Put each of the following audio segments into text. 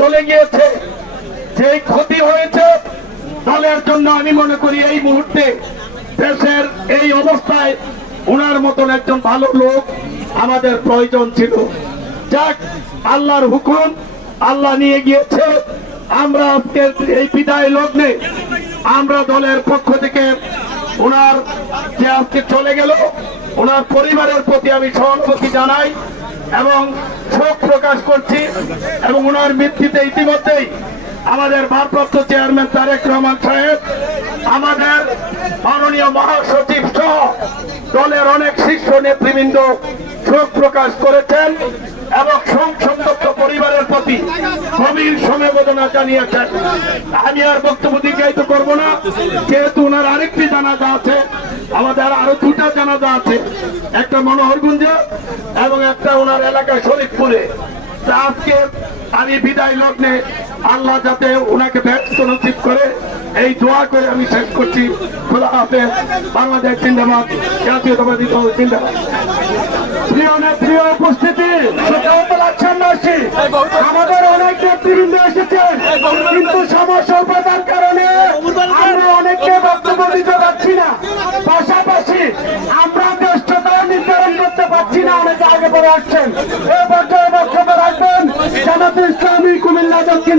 চলে গিয়েছে। যে ক্ষতি হয়েছে দলের জন্য আমি মনে করি এই মুহূর্তে দেশের এই অবস্থায় ওনার মতন একজন ভালো লোক আমাদের প্রয়োজন ছিল। যাক, আল্লাহর হুকুম, আল্লাহ নিয়ে গিয়েছে। আমরা আজকে এই বিদায় লগ্নে আমরা দলের পক্ষ থেকে ওনার যে আজকে চলে গেল ওনার পরিবারের প্রতি আমি সহানুভূতি জানাই। এবং শোক প্রকাশ করছি এবং ওনার মৃত্যুতে ইতিমধ্যেই আমাদের ভারপ্রাপ্ত চেয়ারম্যান তারেক রহমান সাহেব, আমাদের মাননীয় মহাসচিব সহ দলের অনেক শীর্ষ নেতৃবৃন্দ শোক প্রকাশ করেছেন। এবং সংসপ্ত পরিবারের প্রতি গভীর সমবেদনা জানিয়েছেন। আমি আর বক্তব্য দীর্ঘায়িত করব না। যেহেতু ওনার আরেকটি জানাজা আছে, আমাদের আরও দুটা জানাজা আছে। একটা মনোহরগুঞ্জে এবং একটা ওনার এলাকায় শরীফপুরে। আজকে আমি বিদায় লগ্নে আল্লাহ যাতে ওনাকে ব্যস্ত করে এই দোয়া করে আমি শেষ করছি। খোলা হাফেজ, বাংলাদেশ জিন্দাবাদ, জাতীয়তাবাদী দল জিন্দাবাদ। প্রিয় প্রিয় উপস্থিতি আমাদের অনেক নেতৃবৃন্দ এসেছেন, কিন্তু সমস্যা উপাদার কারণে আমরা অনেককে বক্তব্য দিতে পারছি না। পাশাপাশি আমরা জ্যেষ্ঠতা নির্ধারণ করতে পারছি না, অনেকে আগে পরে আসছেন। এই পর্যায়ে বক্তব্য রাখবেন জামাত ইসলামী কুমিল্লা দক্ষিণ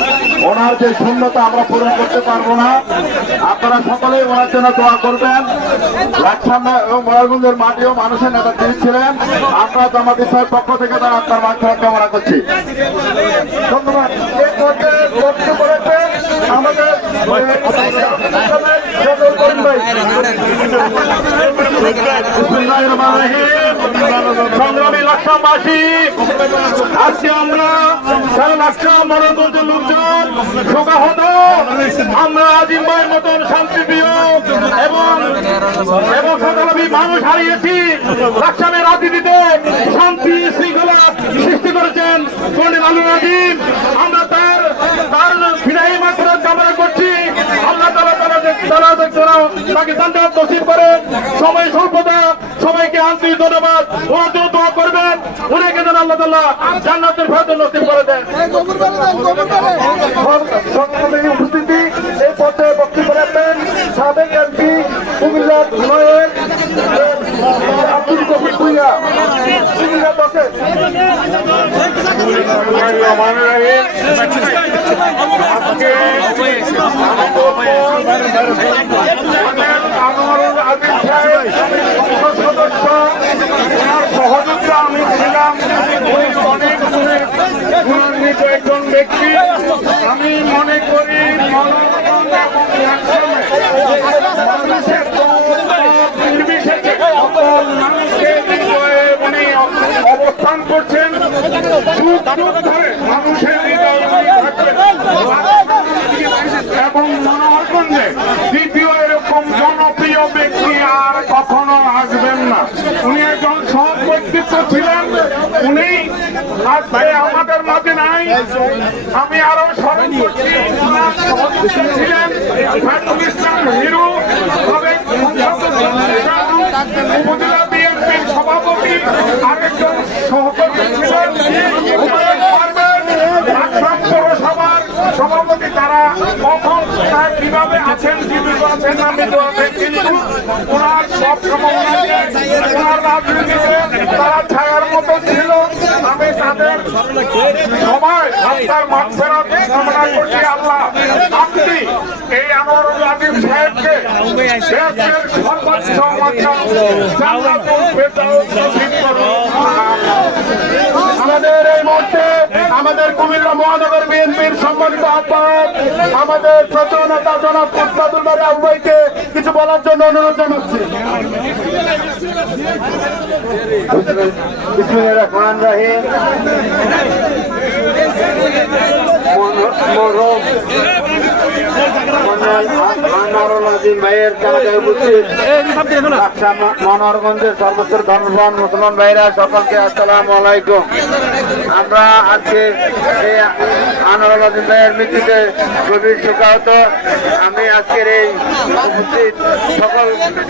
ওনার যে শূন্যতা আমরা পূরণ করতে পারব না। আপনারা সকলেই ওনার জন্য দোয়া করবেন। লাকসাম এবং ময়ূরগঞ্জের মাটিও মানুষের নেতা তিনি ছিলেন। আমরা জামাত ইসলামের পক্ষ থেকে তার আপনার মাধ্যমে কামনা করছি। ধন্যবাদ। আমাদের সংগ্রামী লাকসামবাসী, আজকে আমরা সারা লাকসাম মনোরঞ্জন লোকজন শোকাহত। আমরা আজিম মতন শান্তিপ্রিয় এবং এবং সকলভী মানুষ হারিয়েছি। লাকসামের রাজনীতিতে শান্তি শৃঙ্খলা সৃষ্টি করেছেন কর্নেল আলু আজিম। আমরা তার তার বিদায়ী মাত্র কামনা করছি। তাকে জান্নাত নসিব সময় স্বল্পতা। সবাইকে আন্তরিক ধন্যবাদ। জন্য দোয়া করবেন। উনাকে যেন আল্লাহ তাল্লাহ জান্নাতের ভেতর নসিব করে দেন। উপস্থিতি, এই পর্যায়ে বক্তব্য রাখবেন সাবেক এমপি কুমিল্লার নয়ের আব্দুল কবির ভুইয়া। কুমিল্লা দশের সহযোগিতা আমি ছিলাম উনি অনেক গুণান্বিত একজন ব্যক্তি, আমি মনে করি অবস্থান করছেন। যুগ যুগ ধরে মানুষের দ্বিতীয় এরকম জনপ্রিয় ব্যক্তি আর কখনো আসবেন না। উনি একজন সৎ ব্যক্তিত্ব ছিলেন। উনি আজকে আমাদের আমি আরও স্মরণ করছি, ছিলেন হিরু উপজেলা বিএনপির সভাপতি, আরেকজন সহকর্মী ছিলেন সভাপতি, তারা কখন কীভাবে আছেন জীবিত আছেন আছেন, কিন্তু ওনার সব সময় ওনার রাজনীতিতে তারা ছায়ার মতো ছিল আমি তাদের সবাই আপনার মাঠ কামনা করছি আল্লাহ। আপনি এই আমার আজিম সাহেবকে দেশের সর্বোচ্চ মর্যাদা জান্নাতুল ফেরদাউস নসিব করুন আমাদের এই মুহূর্তে আমাদের কুমিল্লা মহানগর বিএনপির সম্মানিত আহ্বায়ক আমাদের প্রচুর নেতা জনাব কুস্তাদুল বাড়ি আহ্বাইকে কিছু বলার জন্য অনুরোধ জানাচ্ছি। বিসমিল্লাহির রহমানির রহিম। আজিম মনোহরগঞ্জের সর্বত্র ধর্মপ্রাণ মুসলমান ভাইরা সকলকে আসসালামু আলাইকুম আমরা আজকে এই আনোয়ারুল আজিম ভাইয়ের মৃত্যুতে গভীর শোকাহত আমি আজকের এই উপস্থিত সকল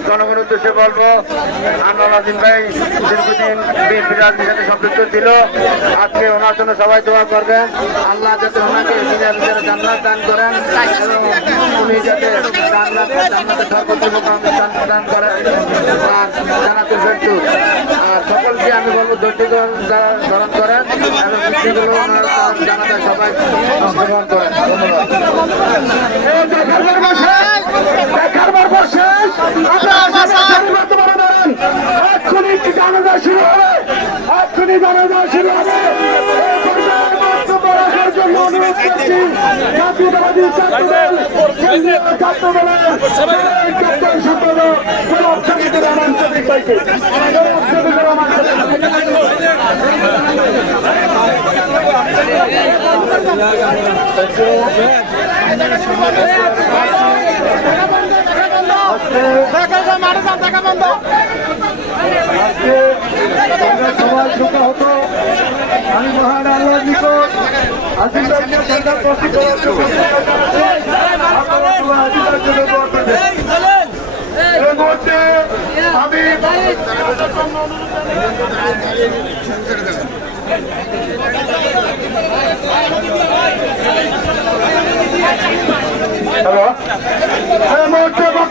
জনগণ উদ্দেশ্যে বলব আনোয়ারুল আজিম ভাই দীর্ঘদিন বিএনপি সাথে সম্পৃক্ত ছিল, আজকে ওনার জন্য সবাই দোয়া করবেন। আল্লাহ যাতে ওনাকে ভিতরে জান্নাত দান করেন। এবং উনি যাতে জান্নাতে জান্নাতে সর্বোত্তম স্থান প্রদান করেন আর জানাতে ফেরতু আর সকলকে আমি বলব ধৈর্য ধারণ করেন এবং বৃষ্টিগুলো জানাতে সবাই অংশগ্রহণ করেন এক্ষুনি জানাজা শুরু হবে এক্ষুনি জানাজা শুরু হবে করছি জাতীয়তাবাদী ছাত্রদল কেন্দ্রীয় ছাত্রদলের এই ক্যাপ্টেন সম্পাদক জনাব শফিকুর রহমান শফিক ভাইকে জনাব শফিকুর রহমান। আজকে সবাই আমি মহান আল্লাহর নিকট আমি হ্যালো